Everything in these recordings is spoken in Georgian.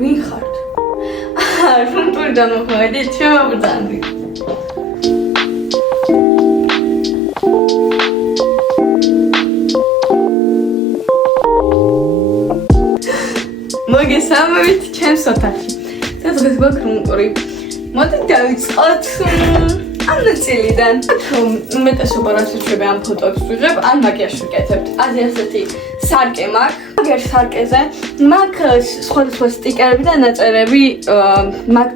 ვინ ხართ? რუნტურიდან მოხვედი, შემოგვძანდი. მოგესალმებით ჩემს ოთახში. და დღეს გვაქვს რუნტური. მოდით დავიწყოთ ამ ნაწილიდან. უმეტესობა რაც ვიჩვენებ ამ ფოტოებს ვიღებ, ან მაკიაჟს ვიკეთებთ. ასეთი სარკე მაქვს. მაგერ სარკეზე მაქვს სხვადასხვა სტიკერები და ნაწერები მაგ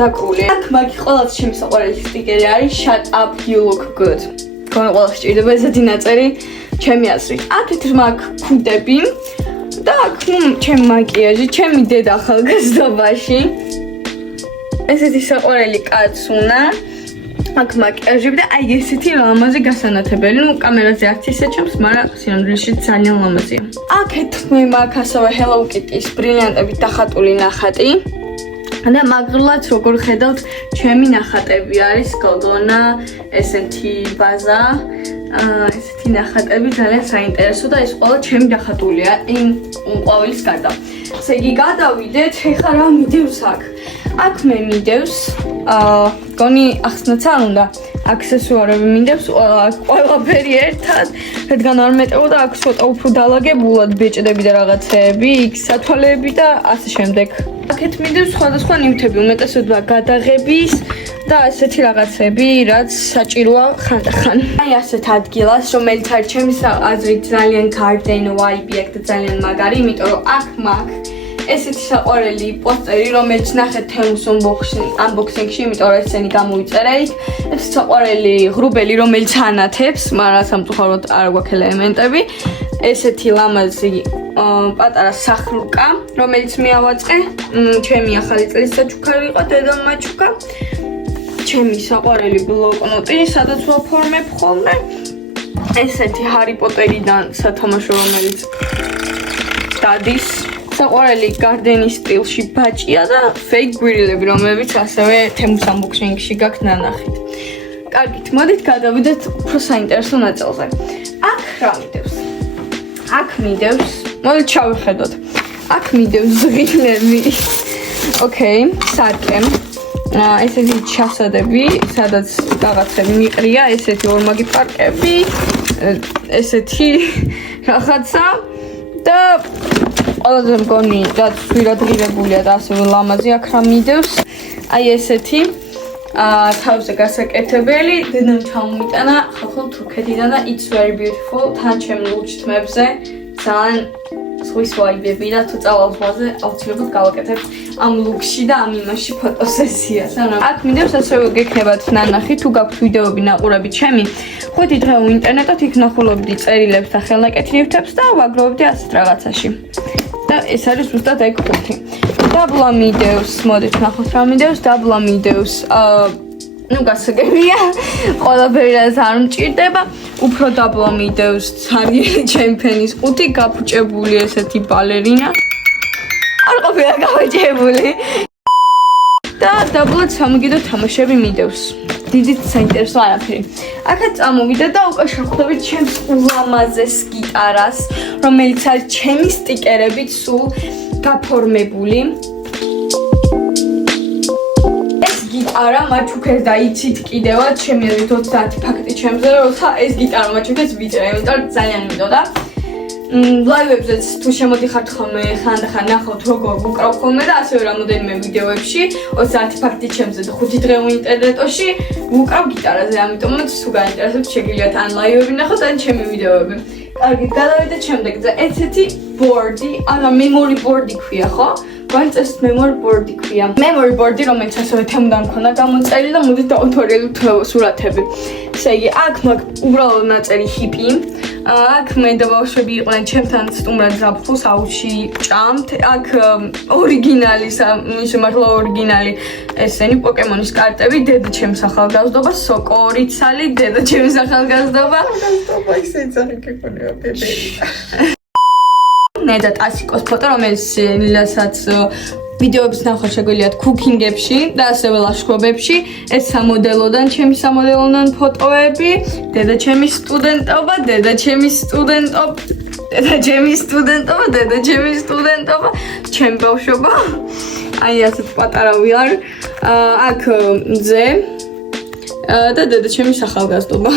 დაკრული. აქ მაქვს ყველაზე ჩემი საყვარელი სტიკერი არის Shut up you look good. გონი ყველა სჭირდება ესეთი ნაწერი ჩემი აზრით. აქეთ მაქვს ქუდები და აქ ჩემი მაკიაჟი, ჩემი დედა ახალგაზრდობაში. ესეთი საყვარელი კაცუნა. აქ მაკიაჟები და აი ესეთი ლამაზი გასანათებელი. ნუ კამერაზე არც ისე ჩემს, მაგრამ სინამდვილეში ძალიან ლამაზია. აქეთ მე მაქვს ასევე Hello Kitty-ის ბრილიანტებით დახატული ნახატი. და მაგრლაც როგორ ხედავთ, ჩემი ნახატები არის გოგონა, ესეთი ბაზა. ესეთი ნახატები ძალიან საინტერესო და ეს ყველა ჩემი დახატულია იმ ყვავილის გარდა. ესე იგი გადავიდეთ, ეხლა რა მიდევს აქ. აქ მე მიდევს გონი ახსნაც არ უნდა აქსესუარები მინდევს ყველაფერი ერთად რადგან არ მეტეოდა აქ ცოტა უფრო დალაგებულად ბეჭდები და რაღაცეები იქ სათვალეები და ასე შემდეგ აქეთ მინდევს სხვადასხვა ნივთები უმეტესობა გადაღების და ასეთი რაღაცები რაც საჭიროა ხანდახან აი ასეთ ადგილას რომელიც არის ჩემი აზრით ძალიან garden vibe აქ და ძალიან მაგარი იმიტომ რომ აქ მაქვს ესეთი საყვარელი პოსტერი, რომელიც ნახეთ თემის unboxing-ში, იმიტომ რომ ესენი გამოვიწერე იქ. ესეთი საყვარელი ღრუბელი, რომელიც ანათებს, მაგრამ სამწუხაროდ არ გვაქვს ელემენტები. ესეთი ლამაზი პატარა სახლუკა, რომელიც მე ავაწყე. ჩემი ახალი წლის საჩუქარი იყო, დედამ მაჩუკა. ჩემი საყვარელი ბლოკნოტი, სადაც ვაფორმებ ხოლმე. ესეთი ჰარი პოტერიდან სათამაშო, რომელიც დადის. საყვარელი გარდენის სტილში ბაჭია და ფეიქ გვირილები, რომლებიც ასევე თემის unboxing-ში გაქვთ ნანახით. კარგით, მოდით გადავიდეთ უფრო საინტერესო ნაწილზე. აქ რა მიდევს? აქ მიდევს, მოდით ჩავხედოთ. აქ მიდევს ზღილები. ოკეი, სარკე. ესეთი ჩასადები, სადაც რაღაცები მიყრია, ესეთი ორმაგი პარკები, ესეთი რაღაცა და ყველაზე მგონი რაც ვირადღირებულია და ასევე ლამაზი აქ რა მიდევს აი ესეთი თავზე გასაკეთებელი დედამ ჩამომიტანა ხალხო თურქეთიდან და it's very beautiful თან ჩემ ლუჩთმებზე ძალიან სხვის ვაიბები და თუ წავალ ზღვაზე აუცილებლად გავაკეთებ ამ ლუქში და ამ იმაში ფოტოსესიას ანუ აქ მიდევს ასევე გექნებათ ნანახი თუ გაქვთ ვიდეოები ნაყურები ჩემი ხვდით დღე ინტერნეტად იქ ნახულობდი წერილებს და ხელნაკეთ ნივთებს და ვაგროვებდი ასეთ რაღაცაში და ეს არის ზუსტად ეგ ხუთი. დაბლა მიდევს, მოდით ნახოთ რა მიდევს, დაბლა მიდევს. ნუ გასაგებია, ყველაფერი რაც არ მჭირდება, უფრო დაბლა მიდევს ცარიელი ჩემფენის ყუთი, გაფუჭებული ესეთი ბალერინა. არ ყოფილა გაფუჭებული. და დაბლად სამგიდო თამაშები მიდევს. დიდით საინტერესო არაფერი. აქაც წამოვიდა და უკვე შევხვდებით ჩემს ულამაზეს გიტარას, რომელიც არის ჩემი სტიკერებით სულ გაფორმებული. ეს გიტარა მაჩუქეს და იცით კიდევაც ჩემი აზრით 30 ფაქტი ჩემზე, როცა ეს გიტარა მაჩუქეს ვიწერე, იმიტომ რომ ძალიან მინდოდა. ლაივებზეც თუ შემოდიხართ ხოლმე ხანდახან ნახავთ როგორ ვუკრავ ხოლმე და ასევე რამოდენიმე ვიდეოებში 30 ფაქტი ჩემზე და 5 დღე ინტერნეტში ვუკრავ გიტარაზე ამიტომაც თუ გაინტერესებთ შეგიძლიათ ან ლაივები ნახოთ ან ჩემი ვიდეოები კარგით გადავიდეთ შემდეგზე ესეთი ბორდი ანა memory board-ი ქვია ხო განწესთ memory board-ი ქვია memory board-ი რომელიც ასევე თემიდან მქონდა გამოწერილი და მოდით დავუთვალოთ სურათები ესე იგი აქ მაქვს უბრალოდ ნაწერი ჰიპი აქ მე და ბავშვები იყვნენ ჩემთან სტუმრად ზაფხულს აუჩი ჭამთ აქ ორიგინალი მართლა ორიგინალი ესენი პოკემონის კარტები დედა ჩემს ახალგაზრდობა სოკო ორიცალი დედა ჩემს ახალგაზრდობა ისე ძაღლი გეკონია დედა ნედა ტასიკოს ფოტო რომელსაც ვიდეოებს ნახოთ შეგვიძლიათ კუქინგებში და ასევე ლაშქრობებში ეს სამოდელოდან ჩემი სამოდელოდან ფოტოები დედა ჩემი სტუდენტობა ჩემი ბავშვობა. აი ასეთ პატარა ვარ. აქ მზე და დედა ჩემი სახალგაზრდობა.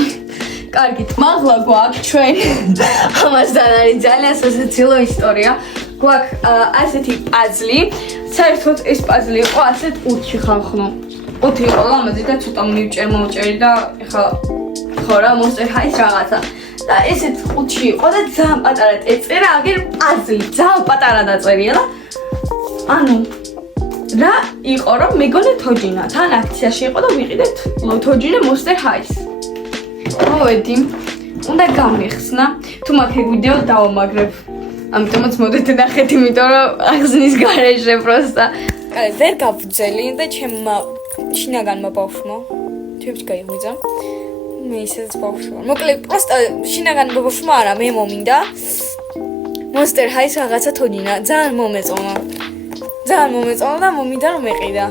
კარგით, მაღლა გვაქვს ჩვენ. ამასთან არის ძალიან სასაცილო ისტორია. გვაქვს ასეთი პაზლი. საერთოდ ეს პაზლი იყო ასეთ უთში ხალხნო. უთი იყო ლამაზი და ცოტა მოვჭერი და ეხლა ხო რა Monster High-ს რაღაცა. და ესეთ უთში იყო და ძალიან პატარა ეწერა, აგერ პაზლი, ძალიან პატარა დაწერია და ანუ რა იყო რომ მეგონე თოჯინა, თან აქციაში იყო და ვიყიდეთ თოჯინა Monster High-ს. მოვედი, უნდა გამიხსნა, თუ მაგ ვიდეო დავამაგრებ. ამიტომაც მოდეთ ნახეთ, იმიტომ რომ ახსნის გარეშე პროსტა. კაი, ვერ გავძელი და ჩემმა შინაგანმა ბავშვმა. ჩემს გაიღვიძა. მე ისეც ბავშვი ვარ. მოკლედ, პროსტა შინაგან ბავშვმა არა, მე მომინდა. Monster High-ს რაღაცა თოჯინა, ძალიან მომეწონა. ძალიან მომეწონა და მომინდა რომ მეყიდა.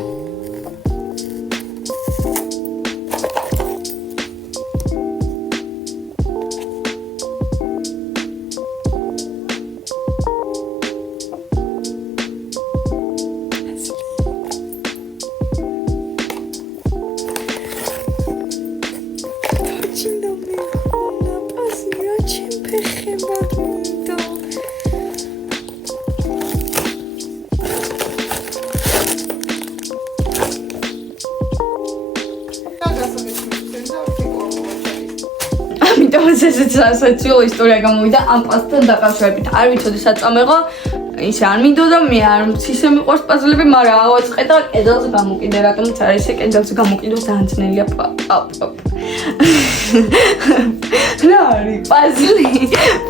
სასაცილო ისტორია გამოვიდა ამ პასთან დაკავშირებით. არ ვიცოდი საწამეღო, ისე არ მინდოდა, მე არ ისე მიყვარს პაზლები, მაგრამ ავაწყე და კედელზე გამოკიდე, რატომაც არ ისე კედელზე გამოკიდო ძალიან ძნელია. რა არის პაზლი?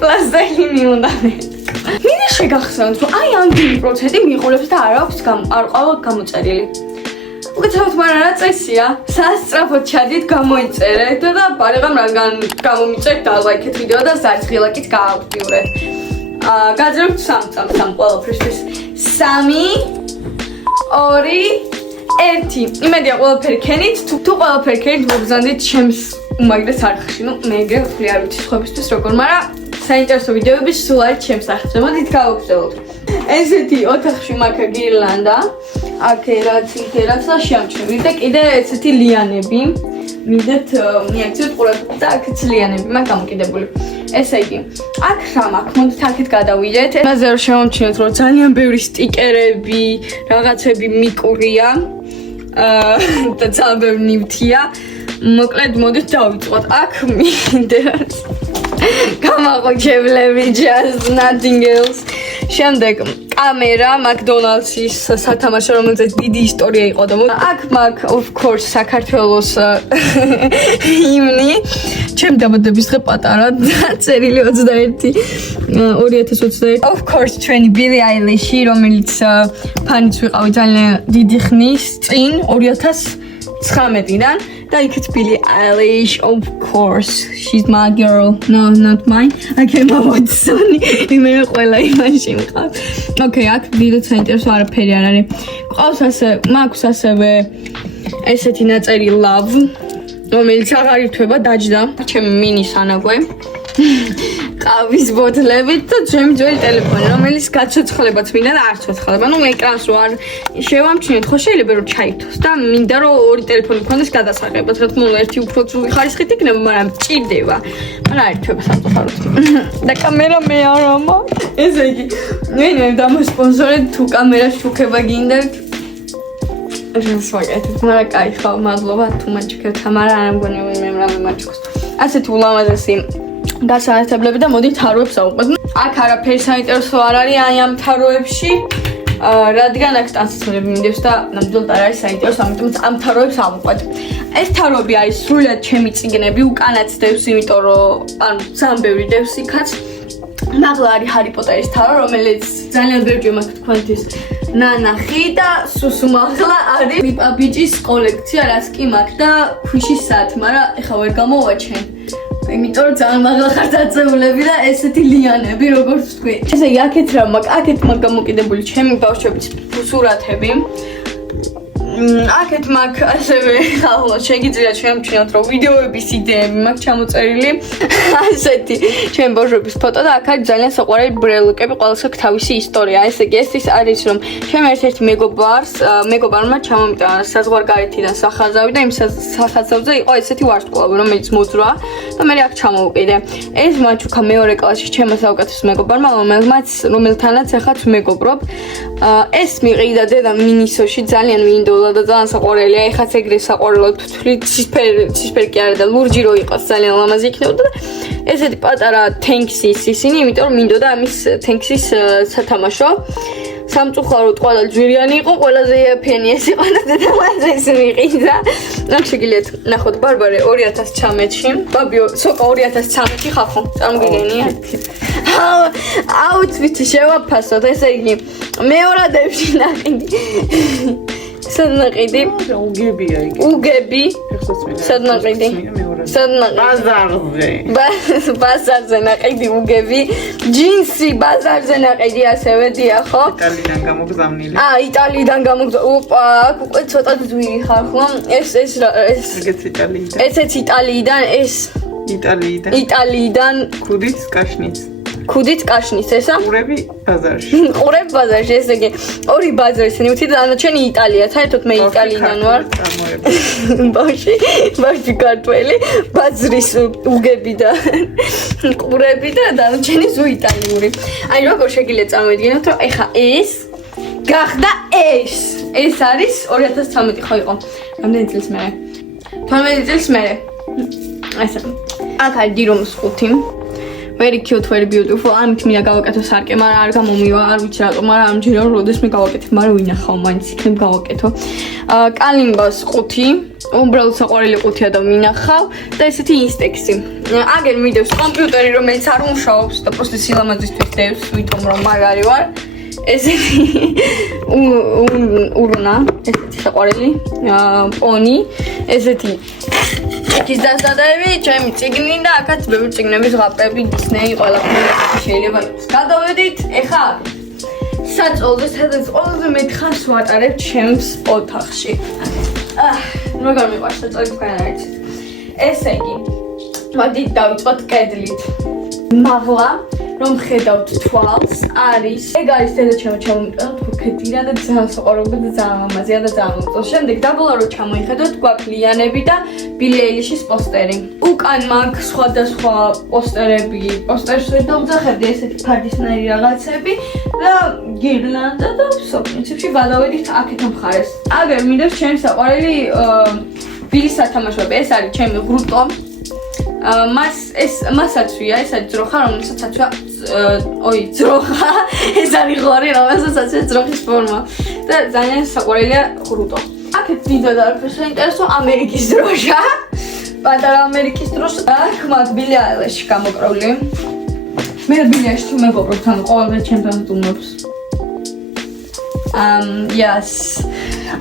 პლასტილინი უნდა მე. მინდა შეგახსენოთ, რომ აი ამ 2% მიყოლებს და არ აქვს არ ყავა გამოწერილი. უკეთებთ მაგრამ რა წესია? სასწრაფოდ ჩადით, გამოიწერეთ და ბარიღამ რადგან გამომიწერეთ და ლაიქეთ ვიდეო და ზარცხილაკით გაავტიურეთ. გაძლებთ 3 წამს ამ ყველაფერს. 3 2 1. იმედია ყველაფერი ქენით, თუ ყველაფერი ქენით მოგზანდით ჩემს უმაგრეს არხში. ნუ მე ეგრე ვთვლი, არ ვიცი სხვებისთვის როგორ, მაგრამ საინტერესო ვიდეოები სულ არის ჩემს არხზე. მოდით გავაგრძელოთ. ესეთი ოთახში მაქვს გირლანდა. აქერაც და შემჩნევი და კიდე ესეთი ლიანები. მიდეთ მიაქციოთ ყურადღება და აქაც ლიანები მაქვს გამოკიდებული. ესე იგი, აქ რა მაქვს? მოდით აქეთ გადავიდეთ. მასზე რომ შემოვჩინოთ, რომ ძალიან ბევრი სტიკერები, რაღაცები მიკურია. და ძალიან ბევრი ნივთია. მოკლედ მოდით დავიწყოთ. აქ მინდათ გამაყოჩებლები, just nothing else. შემდეგ კამერა McDonald's-ის სათამაშო, რომელზეც დიდი ისტორია იყო და აქ მაქვს of course საქართველოს ჰიმნი. ჩემი დაბადების დღე პატარა წერილი 21/2021. Of course ჩვენი Billie Eilish, რომელიც ფანიც ვიყავი ძალიან დიდი ხნის წინ 2019-დან. და იქით Billie Eilish, of course, she's my girl. No, not mine. I came up with Sony. მე ყველა იმაში მყავს. Okay, აქ ვიდეო საინტერესო არაფერი არ არის. ყავს მაქვს ასევე ესეთი ნაწერი love, რომელიც აღარ ირთვება, დაჯდა. ჩემი mini სანაგვე. ყავის ბოთლებით და ჩემი ძველი ტელეფონი, რომელიც გაცოცხლებაც მინდა და არ ცოცხლება. ნუ ეკრანს რო არ შევამჩნიოთ, ხო შეიძლება რომ ჩაითოს და მინდა რომ ორი ტელეფონი მქონდეს გადასაღებად, რა თქმა უნდა, ერთი უფრო ძველი ხარისხით იქნება, მაგრამ ჭირდება. მაგრამ არ ირთვება სამწუხაროდ. და კამერა მე არა მაქვს. ესე იგი, მე დამოსპონსორეთ თუ კამერას შუქება გინდათ. ეს ვაკეთებ, მაგრამ კაი ხო, მადლობა თუ მაჩქეთ, მაგრამ არ მგონია ვინმე რამე მაჩქოს. ასეთი ულამაზესი დასაერთებლები და მოდით თაროებს ავუყვეთ. აქ არაფერი საინტერესო არ არის ამ თაროებში. რადგან აქ ტანსაცმელები მინდებს და ნამდვილად არ არის საინტერესო, ამიტომ ამ თაროებს ავუყვეთ. ეს თაროები არის სრულად ჩემი წიგნები, უკანაც დევს, იმიტომ რომ ანუ ძალიან ბევრი დევს იქაც. მაღლა არის ჰარი პოტერის თარო, რომელიც ძალიან ბევრი მაქვს თქვენთვის ნანახი და სუსუმაღლა არის ბიჭის კოლექცია, რაც კი მაქვს და ქვიშის საათი, მაგრამ ეხლა ვერ გამოვაჩენ. იმიტომ რომ ძალიან მაღლა ხარ დაწეულები და ესეთი ლიანები, როგორც თქვი. ესე იგი, აქეთ რა მაქვს? აქეთ მაქვს გამოკიდებული ჩემი ბავშვების სურათები. აქეთ მაგ ასევე ხალხო შეგიძლიათ შემჩნიოთ რომ ვიდეოების იდეები მაქვს ჩამოწერილი ასეთი ჩემ ბოჟების ფოტო და აქ არის ძალიან საყვარელი ბრელოკები ყველას აქვს თავისი ისტორია ესე იგი ეს არის რომ ჩემ ერთ-ერთი მეგობარმა ჩამომიტანა საზღვარგარეთიდან სახაზავი და იმ სახაზავზე იყო ესეთი ვარსკვლავი რომელიც მოძრა და მე აქ ჩამოვყიდე ეს მაჩუქა მეორე კლასში ჩემო საუკეთესო მეგობარმა რომელთანაც ახაც მეგობრობ ეს მიყიდა დედა მინისოში ძალიან მინდოდა და ძალიან საყვარელია ეხაც ეგრე საყვარელად თვლი ცისფერი კი არა და ლურჯი რო იყოს ძალიან ლამაზი იქნებოდა და ესეთი პატარა თენქსის ისინი იმიტომ რომ მინდოდა ამის თენქსის სათამაშო სამწუხაროდ ყველა ძვირიანი იყო ყველაზე იაფიანი ეს იყო და დედამაც ეს მიყიდა აქ შეგიძლიათ ნახოთ ბარბარე 2013-ში ბაბიო სოკა 2013-ში ხახო წარმოგიგენია აუთფიტი შევაფასოთ ესე იგი მეორადებში ნაყიდი სად ნაყიდი უგებია იგი უგები სად ნაყიდი ბაზარზე ნაყიდი უგები ჯინსი ბაზარზე ნაყიდი ასევე დიახო იტალიიდან გამოგზავნილი იტალიიდან ოპა უკვე ცოტა ძვირი ხარ ხო ეს ეგეც იტალიიდან ეს იტალიიდან ქუდით კაშნის ესა ყურები ბაზარში ესე იგი ორი ბაზარი ისინი ვთი და ანაჩენი იტალია საერთოდ მე იტალიდან ვარ ბავში ქართველი ბაზრის უგები და ყურები და ანაჩენი ზუ იტალიური აი როგორ შეგიძლიათ წარმოიდგინოთ რომ ეხა ეს გახდა ეს არის 2013 ხო იყო რამდენი წელს მერე 12 წელს მერე ესე აქ არის დირომს 5 very cute, very beautiful. ამით მინდა გავაკეთო სარკე, მაგრამ არ გამომივა, არ ვიცი რატომ, მაგრამ ამჯერად როდეს მე გავაკეთებ, მაგრამ ვინახავ, მაინც იქნებ გავაკეთო. კალიმბას 5, უბრალოდ საყვარელი 5-ია და ვინახავ და ესეთი ინსტექსი. აგერ მიდევს კომპიუტერი, რომელიც არ უმუშაობს და პროსტი სილამაზისთვის დევს, ვითომ რომ მაგარი ვარ. ესეთი ურუნა, ესეთი საყვარელი პონი, ესეთი ის დასადები, ჩემი წიგნი და აქაც ბევრი წიგნების ზღაპრები, დისნეი, ყველაფერი შეიძლება იყოს. გადავედით, ეხა საწოლზე, სადაც ყველაზე მეტ ხანს ვატარებ ჩემს ოთახში. როგორ მიყვარს საწოლი თქვენ არის. ესე იგი, მოდით დავიწყოთ კედლით. მაღლა რომ ხედავთ თვალს არის ეგ არის დედაჩემო ჩამომიტანა თურქეთიდან და ძალიან საყვარელი და ძალიან ლამაზია და ძალიან მოწონს. შემდეგ დაბლა რო ჩამოიხედოთ გვაქვს ლიანები და ბილი ეილიშის პოსტერი. უკან მაქვს სხვადასხვა პოსტერს ვეძახებდი ესეთი ფარდისნაირი რაღაცები და გირლანდა და სოფლიცებში გადავედით აქეთ მხარეს. აგერ მინდებს ჩემი საყვარელი ბილის სათამაშოები ეს არის ჩემი გრუტო მასაც ვია ეს არის ძროხა რომელსაც აცვა ძროხა ეს არის ღორი რომელსაც აცვა ძროხის ფორმა და ძალიან საყვარელია გრუტო აქეთ დიდად არაფერს საინტერესო ამერიკის დროშა პატარა ამერიკის დროშა და ხმად ბილი აილეში გამოკრული მე ბილიაში მეგობრებთან ყოველდღე ჩემთან ვტუმრობს yes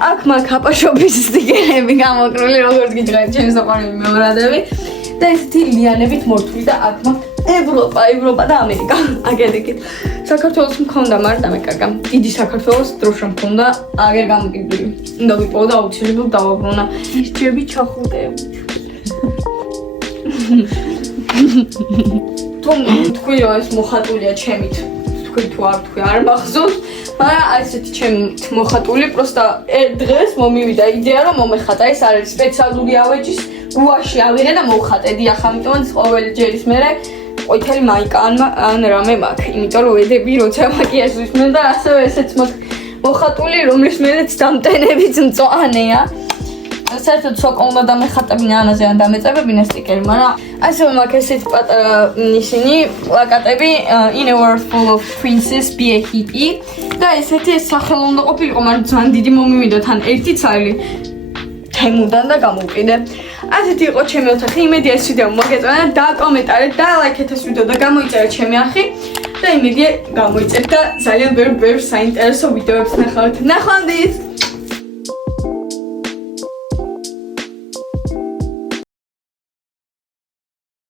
აქ მაგ აპაშობის სტიკერები გამოკრული როგორც გითხარით ჩემი საყვარელი მემორანდები და ესეთი ლიანებით მორთული და აქ მაქვს ევროპა და ამერიკა აგერიქით საქართველოს მქონდა მაგრამ დამეკარგა დიდი საქართველოს დროშა მქონდა აგერ გამოკიდული უნდა ვიპოვო და აუცილებლად დავაბრუნა ის ჯები ჩახუტებით თქვი რომ ეს მოხატულია ჩემით თქვი თუ არ თქვი არ მახსოვს მაგრამ ასეთი ჩემით მოხატული პროსტა დღეს მომივიდა იდეა რომ მომეხატა ეს არის სპეციალური ავეჯის გუაში ავიღე და მოვხატე დიახ ამიტომ ყოველი ჯერის მერე ყვითელი მაიკა ან რამე მაქვს იმიტომ რომ ვედები როცა მაკიაჟის მე და ასევე ესეც მოხატული რომლის მერეც დამტენებიც მწვანეა საერთოდ სოკო უნდა დამეხატებინა ამაზე ან დამეწებებინა სტიკერი მაგრამ ასევე მაქვს ესეთი პატარა ისინი პლაკატები in a world full of princess be a hippie და ესეთი ეს სახელი უნდა ყოფილიყო მაგრამ ძალიან დიდი მომივიდა თან ერთი ცალი თემუდან და გამოვყიდე. ასეთი იყო ჩემი ოთახი. იმედია ეს ვიდეო მოგეწონა და კომენტარით და ლაიქეთ ეს ვიდეო და გამოიწერეთ ჩემი ახი და იმედია გამოიწერეთ და ძალიან ბევრ საინტერესო ვიდეოებს ნახავთ. ნახვამდის!